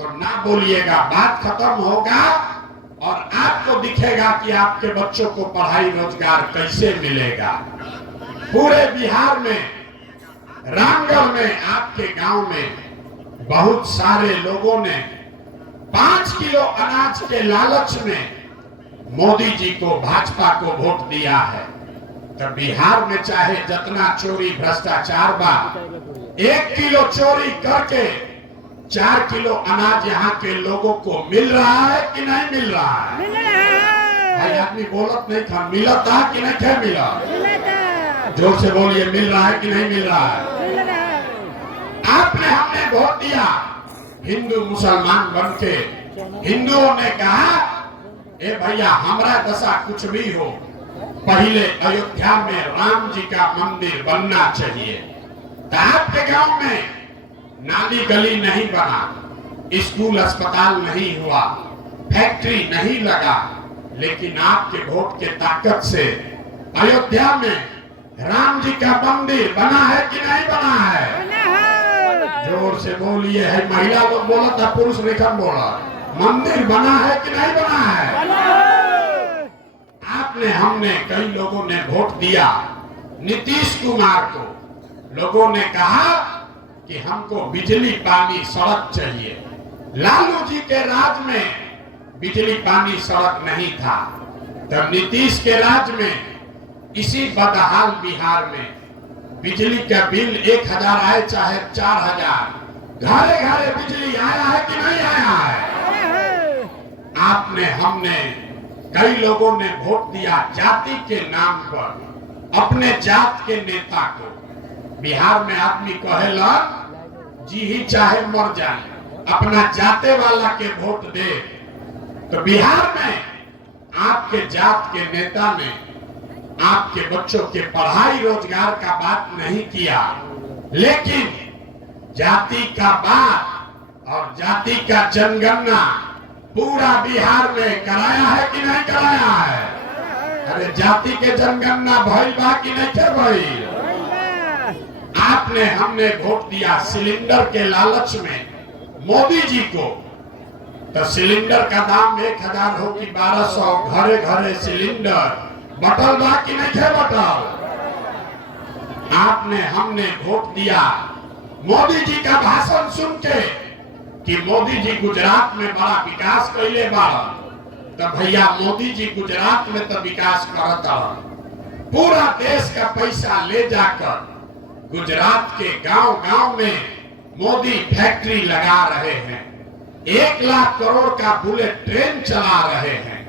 तो ना बोलिएगा, बात खत्म होगा और आपको दिखेगा कि आपके बच्चों को पढ़ाई रोजगार कैसे मिलेगा। पूरे बिहार में, रामगढ़ में, आपके गांव में बहुत सारे लोगों ने 5 किलो अनाज के लालच में मोदी जी को, भाजपा को वोट दिया है। तो बिहार में चाहे जितना चोरी भ्रष्टाचार बा, 1 किलो चोरी करके 4 किलो अनाज यहाँ के लोगों को मिल रहा है कि नहीं मिल रहा है? भाई आदमी बोलत नहीं था, मिलत था कि नहीं थे मिला? जोर से बोलिए, मिल रहा है कि नहीं मिल रहा है? आपने, हमने वोट दिया हिंदू मुसलमान बन के। हिंदुओं ने कहा, ए भैया हमारा दशा कुछ भी हो, पहले अयोध्या में राम जी का मंदिर बनना चाहिए। तो आपके गांव में नाली गली नहीं बना, स्कूल अस्पताल नहीं हुआ, फैक्ट्री नहीं लगा, लेकिन आपके वोट के ताकत से अयोध्या में राम जी का मंदिर बना है कि नहीं बना है? जोर से बोलिए। है महिला लोग बोला था, पुरुष निकम बोला, मंदिर बना है कि नहीं बना है? आपने, हमने, कई लोगों ने वोट दिया नीतीश कुमार को। लोगों ने कहा कि हमको बिजली पानी सड़क चाहिए। लालू जी के राज में बिजली पानी सड़क नहीं था, तब नीतीश के राज में इसी बदहाल बिहार में बिजली का बिल 1000 आए चाहे 4000, घरे घरे बिजली आया है कि नहीं आया है? आपने, हमने, कई लोगों ने वोट दिया जाति के नाम पर अपने जात के नेता को। बिहार में आदमी कहेला जी ही चाहे मर जाए, अपना जाते वाला के वोट दे। तो बिहार में आपके जात के नेता ने आपके बच्चों के पढ़ाई रोजगार का बात नहीं किया, लेकिन जाति का बात और जाति का जनगणना पूरा बिहार में कराया है कि नहीं कराया है? अरे जाति के जनगणना भइल बा कि नहीं थे भइल? आपने, हमने वोट दिया सिलेंडर के लालच में मोदी जी को। तो सिलेंडर का दाम 1000 हो कि 1200, घरे घरे सिलेंडर बटल बा कि नहीं थे बटल? आपने, हमने वोट दिया मोदी जी का भाषण सुन के कि मोदी जी गुजरात में बड़ा विकास कैले बाड़ा। तो भैया मोदी जी गुजरात में तो विकास करत रहा, पूरा देश का पैसा ले जाकर गुजरात के गांव गांव में मोदी फैक्ट्री लगा रहे हैं, 1 लाख करोड़ का बुलेट ट्रेन चला रहे हैं,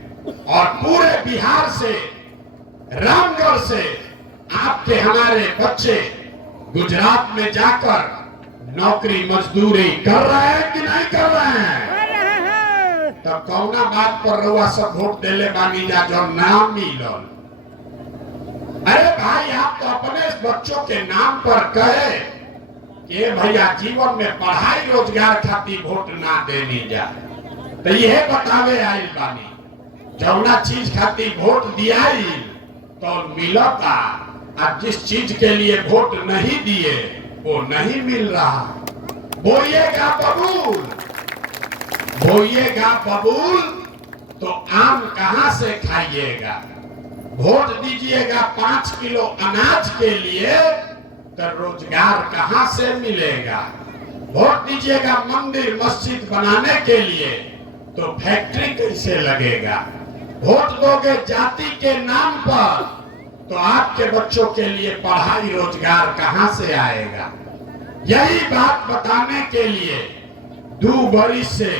और पूरे बिहार से, रामगढ़ से आपके, हमारे बच्चे गुजरात में जाकर नौकरी मजदूरी कर रहे हैं कि नहीं कर रहे हैं? तब कौना बात पर रउआ सब वोट देले बानी जा जो नाम मिलल? अरे भाई, आप तो अपने बच्चों के नाम पर कहे कि भैया जीवन में पढ़ाई रोजगार खातिर वोट ना देनी जा। तो यह बतावे आइल बानी, जौना चीज खातिर वोट दिया तो मिलता, और जिस चीज के लिए वोट नहीं दिए वो नहीं मिल रहा। बोइएगा बबूल, बोइएगा बबूल तो आम कहां से खाइएगा? वोट दीजिएगा 5 किलो अनाज के लिए तो रोजगार कहां से मिलेगा? वोट दीजिएगा मंदिर मस्जिद बनाने के लिए तो फैक्ट्री कैसे लगेगा? वोट दोगे जाति के नाम पर तो आपके बच्चों के लिए पढ़ाई रोजगार कहां से आएगा? यही बात बताने के लिए 2 बरिस से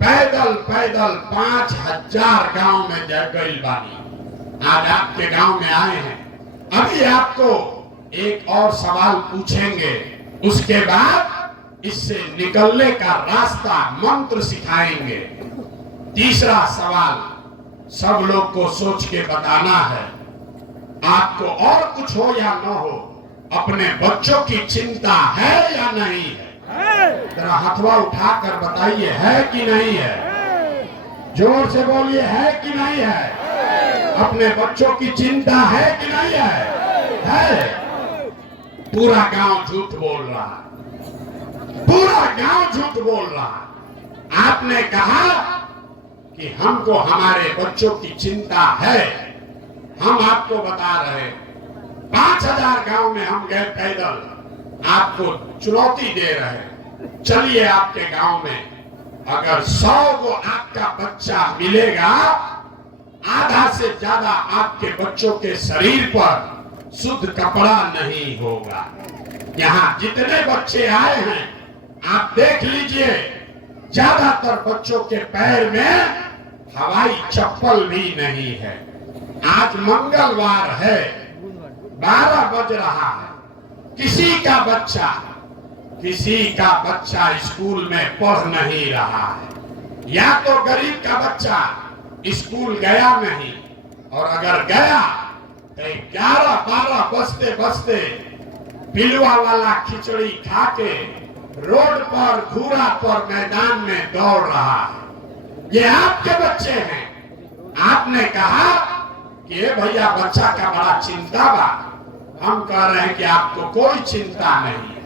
पैदल पैदल 5000 गांव में गई बानी। आज आपके गांव में आए हैं। अभी आपको एक और सवाल पूछेंगे, उसके बाद इससे निकलने का रास्ता, मंत्र सिखाएंगे। तीसरा सवाल सब लोग को सोच के बताना है। आपको और कुछ हो या न हो, अपने बच्चों की चिंता है या नहीं है? जरा हथवा उठाकर बताइए, है कि नहीं है? जोर से बोलिए, है कि नहीं है? अपने बच्चों की चिंता है कि नहीं है? है। पूरा गांव झूठ बोल रहा, पूरा गांव झूठ बोल रहा। आपने कहा कि हमको हमारे बच्चों की चिंता है। हम आपको बता रहे 5000 गांव में हम गए पैदल, आपको चुनौती दे रहे। चलिए आपके गांव में अगर 100 को आपका बच्चा मिलेगा, आधा से ज्यादा आपके बच्चों के शरीर पर शुद्ध कपड़ा नहीं होगा। यहाँ जितने बच्चे आए हैं आप देख लीजिए, ज्यादातर बच्चों के पैर में हवाई चप्पल भी नहीं है। आज मंगलवार है, 12 बज रहा है, किसी का बच्चा स्कूल में पढ़ नहीं रहा है। या तो गरीब का बच्चा स्कूल गया नहीं, और अगर गया तो 11-12 बजते बजते पिलुआ वाला खिचड़ी खा के रोड पर घूरा पर मैदान में दौड़ रहा है। ये आपके बच्चे हैं। आपने कहा कि ये भैया बच्चा का बड़ा चिंता बा। हम कह रहे हैं कि आपको कोई चिंता नहीं।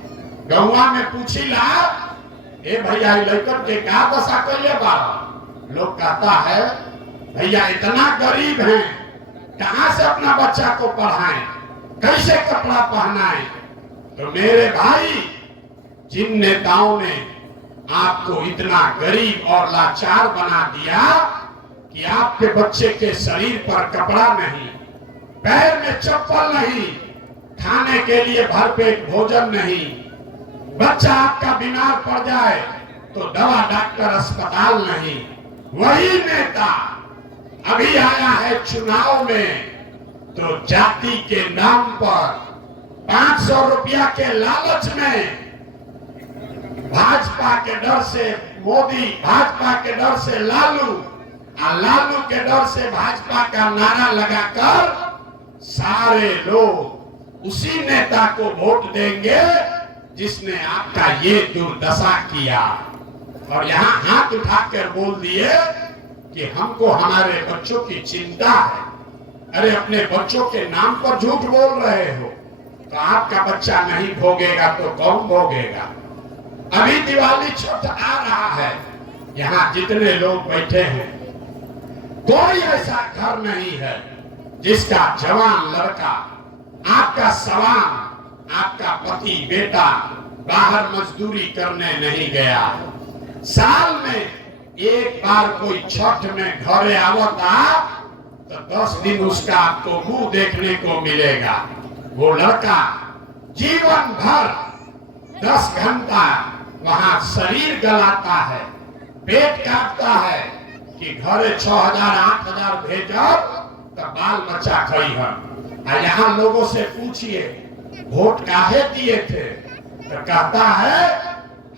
गौवा में पूछी ला, ए भैया लड़कन के का दशा कर ले बा। लोग कहता है भैया इतना गरीब हैं, कहां से अपना बच्चा को पढ़ाएं, कैसे कपड़ा पहनाएं। तो मेरे भाई, जिन नेताओं ने आपको इतना गरीब और लाचार बना दिया कि आपके बच्चे के शरीर पर कपड़ा नहीं, पैर में चप्पल नहीं, खाने के लिए भरपेट भोजन नहीं, बच्चा आपका बीमार पड़ जाए तो दवा डॉक्टर अस्पताल नहीं, वही नेता अभी आया है चुनाव में तो जाति के नाम पर 500 रुपया के लालच में भाजपा के डर से मोदी, भाजपा के डर से लालू, और लालू के डर से भाजपा का नारा लगाकर सारे लोग उसी नेता को वोट देंगे जिसने आपका ये दुर्दशा किया। और यहाँ हाथ उठाकर बोल दिए कि हमको हमारे बच्चों की चिंता है। अरे अपने बच्चों के नाम पर झूठ बोल रहे हो, तो आपका बच्चा नहीं भोगेगा तो कौन भोगेगा। अभी दिवाली छठ आ रहा है, यहाँ जितने लोग बैठे हैं कोई ऐसा घर नहीं है जिसका जवान लड़का, आपका सवान, आपका पति बेटा बाहर मजदूरी करने नहीं गया। साल में एक बार कोई छठ में घरे आवता तो 10 दिन उसका आपको मुंह देखने को मिलेगा। वो लड़का जीवन भर 10 घंटा वहां शरीर गलाता है, पेट काटता है कि घरे 6000-8000 भेजब तो बाल बच्चा खई है। यहाँ लोगों से पूछिए वोट काहे दिए थे, तो कहता है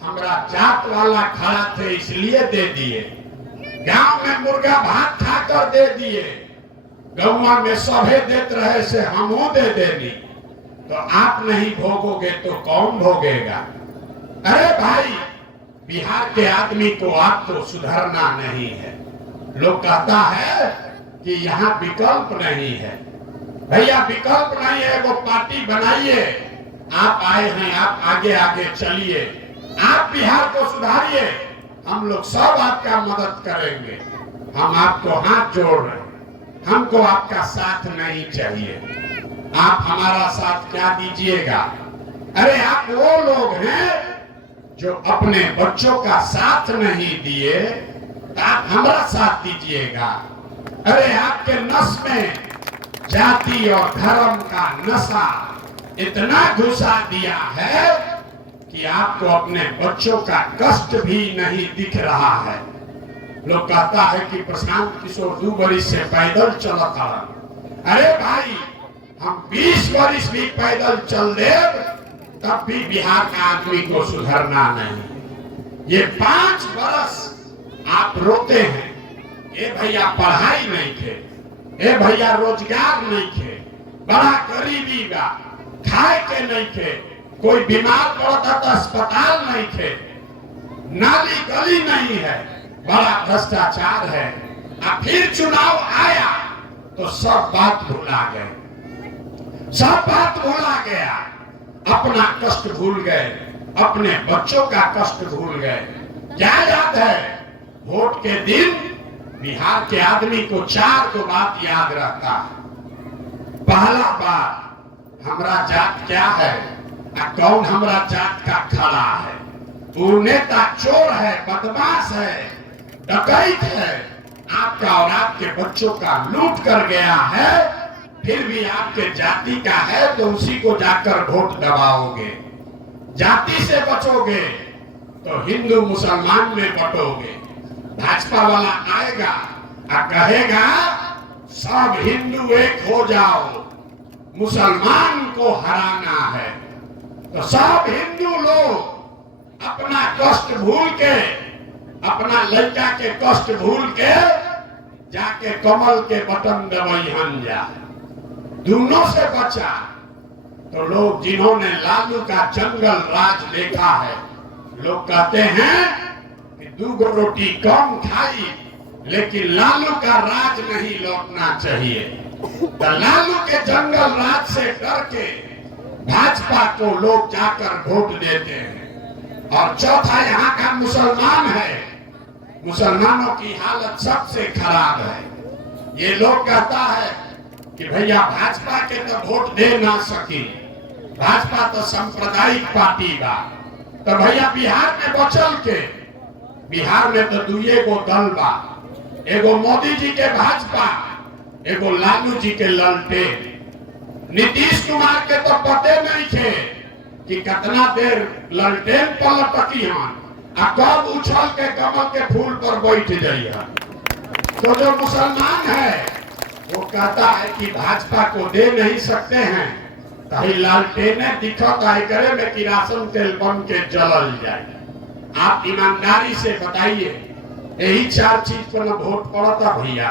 हमरा जात वाला खड़ा थे इसलिए दे दिए, गांव में मुर्गा भात खाकर दे दिए, गौवा में सभे देते रहे से हमू दे देनी। तो आप नहीं भोगोगे तो कौन भोगेगा। अरे भाई, बिहार के आदमी को आपको सुधरना नहीं है। लोग कहता है कि यहाँ विकल्प नहीं है। भैया विकल्प नहीं है, वो पार्टी बनाइए। आप आए हैं, आप आगे आगे चलिए, आप बिहार को सुधारिए, हम लोग सब आपका मदद करेंगे। हम आपको हाथ जोड़ रहे हैं, हमको आपका साथ नहीं चाहिए। आप हमारा साथ क्या दीजिएगा। अरे आप वो लोग हैं जो अपने बच्चों का साथ नहीं दिए, तो आप हमारा साथ दीजिएगा। अरे आपके नस में जाति और धर्म का नशा इतना घुसा दिया है कि आपको अपने बच्चों का कष्ट भी नहीं दिख रहा है। लोग कहता है कि प्रशांत किशोर 2 वर्ष से पैदल चला था। अरे भाई, हम 20 वर्ष भी पैदल चल दे तब भी बिहार का आदमी को सुधरना नहीं। ये 5 वर्ष आप रोते हैं, ए भैया पढ़ाई नहीं थे, ए भैया रोजगार नहीं थे, बड़ा गरीबी बा, खाए के नहीं थे, कोई बीमार पड़ता तो अस्पताल नहीं थे, नाली गली नहीं है, बड़ा भ्रष्टाचार है। अब फिर चुनाव आया तो सब बात भुला गए, सब बात भुला गया, अपना कष्ट भूल गए, अपने बच्चों का कष्ट भूल गए। क्या याद है वोट के दिन बिहार के आदमी को 4 गो बात याद रहता है। पहला बात, हमरा जात क्या है आ कौन हमरा जात का खड़ा है। वो नेता चोर है, बदमाश है, डकैत है, आपका और आपके बच्चों का लूट कर गया है, फिर भी आपके जाति का है तो उसी को जाकर वोट दबाओगे। जाति से बचोगे तो हिंदू मुसलमान में बटोगे। भाजपा वाला आएगा और कहेगा सब हिंदू एक हो जाओ, मुसलमान को हराना है। तो सब हिंदू लोग अपना कष्ट भूल के, अपना लड़का के कष्ट भूल के जाके कमल के बटन दबाई जाए। दोनों से बचा तो लोग जिन्होंने लालू का जंगल राज देखा है, लोग कहते हैं कि 2 रोटी कम खाई, लेकिन लालू का राज नहीं लौटना चाहिए। तो लालू के जंगल राज से डर के भाजपा को लोग जाकर वोट देते हैं। और चौथा, यहाँ का मुसलमान है, मुसलमानों की हालत सबसे खराब है। ये लोग कहता है कि भैया भाजपा के तो वोट दे ना सकी, भाजपा तो सांप्रदायिक पार्टी बा। तो भैया बिहार में बचल के, बिहार में तो 2 गो दल बा, एगो मोदी जी के भाजपा, एगो लालू जी के ललटेन। नीतीश कुमार के तो पते नहीं थे कि कितना देर ललटेन पर लटकी हन आ कब उछल के कमल के फूल पर बैठ जाइए। तो जो मुसलमान है वो कहता है कि भाजपा को दे नहीं सकते हैं, तो लालटेने दिखत आई करे में किरासन तेल बन के जलल जाए। आप ईमानदारी से बताइए, यही 4 चीज पर वोट पड़ता भैया,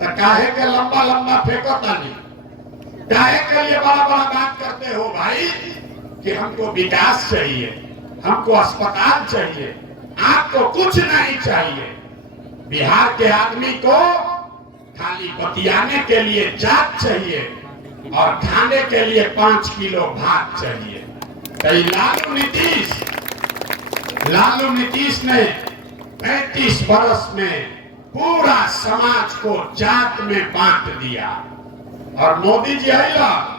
तो काहे के लंबा लंबा फेंकता नहीं, काहे के लिए बड़ा बड़ा बात करते हो भाई कि हमको विकास चाहिए, हमको अस्पताल चाहिए, आपको कुछ नहीं चाहिए। बिहार के आदमी को खाली बतियाने के लिए जात चाहिए और खाने के लिए 5 किलो भात चाहिए। कई लालू नीतीश ने 35 बरस में पूरा समाज को जात में बांट दिया। और मोदी जी आइला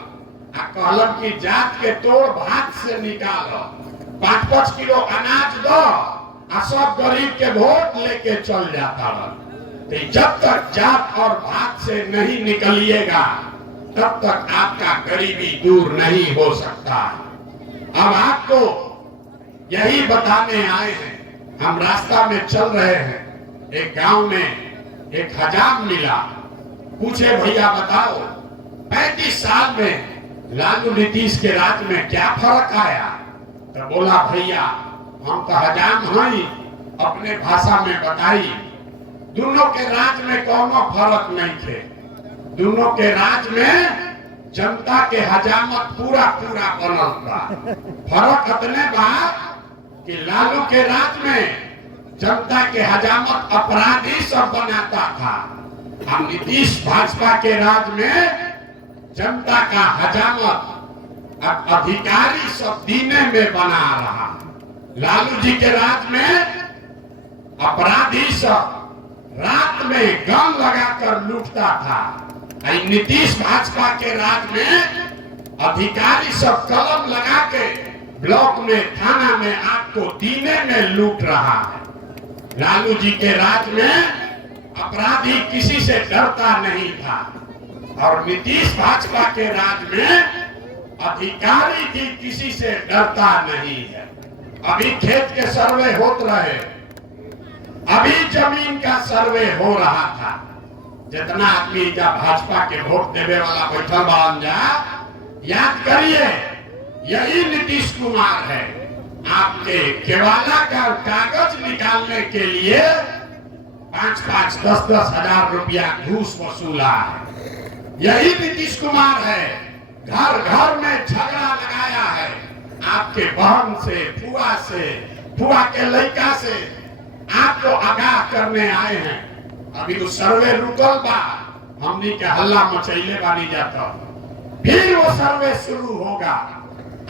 कहलन की जात के तोड़ भात से निकालो, 5-5 किलो अनाज दो आ सब गरीब के वोट लेके चल जाता रहा। तो जब तक जात और भात से नहीं निकलिएगा तब तक आपका गरीबी दूर नहीं हो सकता। अब आपको यही बताने आए हैं। हम रास्ता में चल रहे हैं, एक गांव में एक हजाम मिला, पूछे भैया बताओ 35 साल में लालू नीतीश के राज में क्या फर्क आया। तो बोला भैया हम तो हजाम हैं, अपने भाषा में बताई, दोनों के राज में कोनो फर्क नहीं थे। दोनों के राज में जनता के हजामत पूरा पूरा बनल था। फर्क इतने बा कि लालू के राज में जनता के हजामत अपराधी सब बनाता था, हम नीतीश भाजपा के राज में जनता का हजामत अब अधिकारी सब दीने में बना रहा। लालू जी के राज में अपराधी सब रात में गन लगाकर लूटता था। नीतीश भाजपा के राज में अधिकारी सब कलम लगा के ब्लॉक में, थाना में आपको दीने में लूट रहा है। लालू जी के राज में अपराधी किसी से डरता नहीं था और नीतीश भाजपा के राज में अधिकारी भी किसी से डरता नहीं है। अभी खेत के सर्वे होते रहे, अभी जमीन का सर्वे हो रहा था। जितना आदमी जब भाजपा के वोट देने वाला बैठल बान जा, याद करिए यही नीतीश कुमार है। आपके केवाला का कागज निकालने के लिए 5-5, 10-10 हजार रुपया घूस वसूला है। यही नीतीश कुमार है। घर घर में झगड़ा लगाया है, आपके बहन से, फुआ के लड़का से आपको आगाह करने आए हैं। अभी तो सर्वे रुकल बा, हमनी के हल्ला मचैले बानी जाता, फिर वो सर्वे शुरू होगा।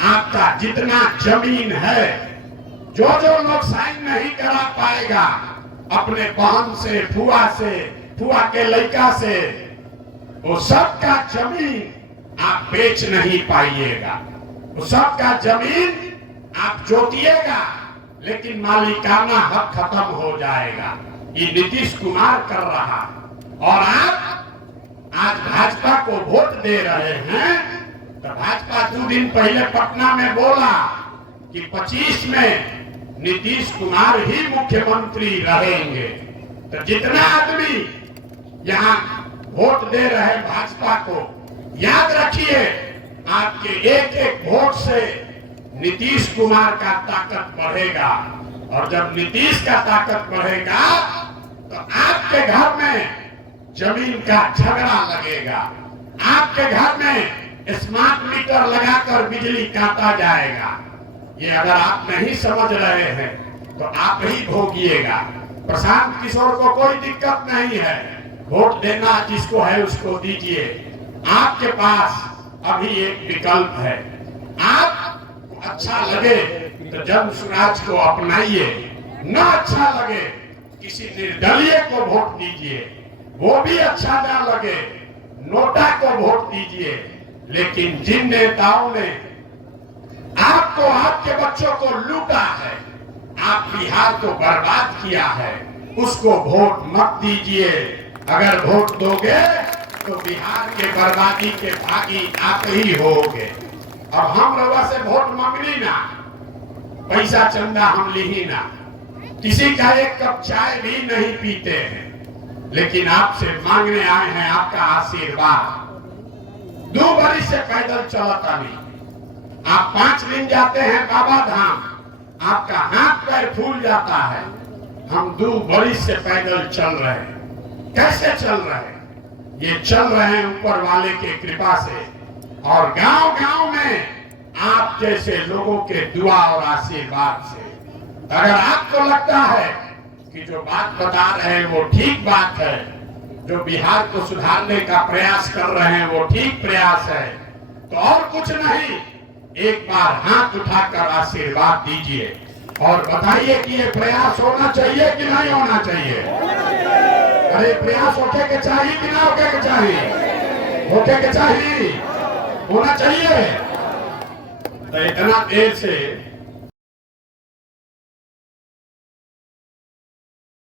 आपका जितना जमीन है, जो लोग साइन नहीं करा पाएगा अपने बहन से, फुआ के लड़का से, वो सबका जमीन आप बेच नहीं पाइएगा। वो सबका जमीन आप जोतिएगा, लेकिन मालिकाना हक खत्म हो जाएगा। ये नीतीश कुमार कर रहा है। और आप आज भाजपा को वोट दे रहे हैं, तो भाजपा 2 दिन पहले पटना में बोला कि 25 में नीतीश कुमार ही मुख्यमंत्री रहेंगे। तो जितना आदमी यहाँ वोट दे रहे भाजपा को, याद रखिए आपके एक एक वोट से नीतीश कुमार का ताकत बढ़ेगा। और जब नीतीश का ताकत बढ़ेगा तो आपके घर में जमीन का झगड़ा लगेगा, आपके घर में स्मार्ट मीटर लगाकर बिजली काटा जाएगा। ये अगर आप नहीं समझ रहे हैं तो आप ही भोगिएगा। प्रशांत किशोर को कोई दिक्कत नहीं है, वोट देना जिसको है उसको दीजिए। आपके पास अभी एक विकल्प है, आप अच्छा लगे तो जन स्वराज को अपनाइए, न अच्छा लगे किसी निर्दलीय को वोट दीजिए, वो भी अच्छा न लगे नोटा को वोट दीजिए। लेकिन जिन नेताओं ने आपको, आपके बच्चों को लूटा है, आप बिहार को बर्बाद किया है, उसको वोट मत दीजिए। अगर वोट दोगे तो बिहार के बर्बादी के भागी आप ही होगे। अब हम लोगों से वोट मांगनी ना, पैसा चंदा हम ली ना, किसी का एक कप चाय भी नहीं पीते हैं, लेकिन आपसे मांगने आए हैं आपका आशीर्वाद। 2 बरस से पैदल चलता नहीं, आप 5 दिन जाते हैं बाबा धाम, आपका हाथ पैर फूल जाता है। हम 2 बरस से पैदल चल रहे हैं। कैसे चल रहे हैं? ये चल रहे हैं ऊपर वाले के कृपा से, और गांव-गांव में आप जैसे लोगों के दुआ और आशीर्वाद से। अगर आपको लगता है कि जो बात बता रहे हैं वो ठीक बात है, जो बिहार को सुधारने का प्रयास कर रहे हैं वो ठीक प्रयास है, तो और कुछ नहीं, एक बार हाथ उठाकर आशीर्वाद दीजिए और बताइए कि ये प्रयास होना चाहिए कि नहीं होना चाहिए। अरे प्रयास होके के चाहिए कि ना होके के चाहिए? होके के चाहिए, होना चाहिए। तो इतना देर से